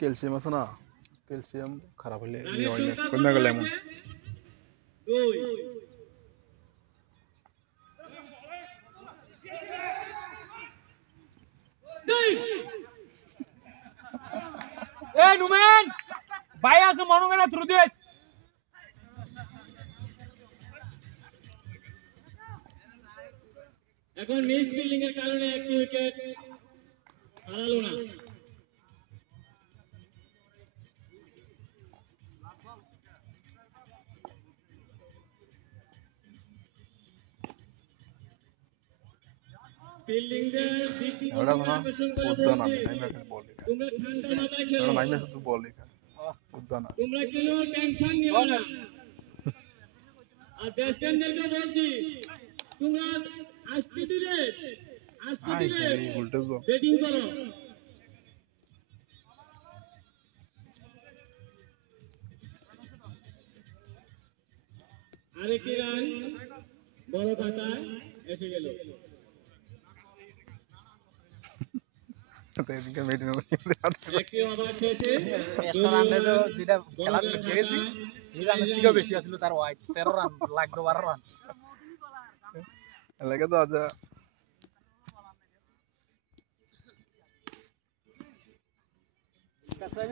Calcium আছে না, calcium খারাপ হলে ইয়ে হয় না, কমে গেলে এমন। এই নুমেন ভাই আছে মনোমেনা থ্রু দিস। এখন মিস ফিল্ডিং এর কারণে একটি উইকেট হারালো না। ফিল্ডিং এর দৃষ্টি আকর্ষণ করে বলছি তোমরা ঠান্ডা মাথায় খেলো, তোমরা কোনো টেনশন নিও না। আর ব্যাটসম্যানদেরকে বলছি তোমরা আস্তে ধীরে ব্যাটিং করো। আরেকটি রান বড় খাতায় এসে গেল। একটি ওভার শেষে যেটা খেলা গেছি এই রানের থেকেও বেশি আছিল তার ওয়াইড 13 রান লাগতো 12 রান লাগে তো আজা কাছে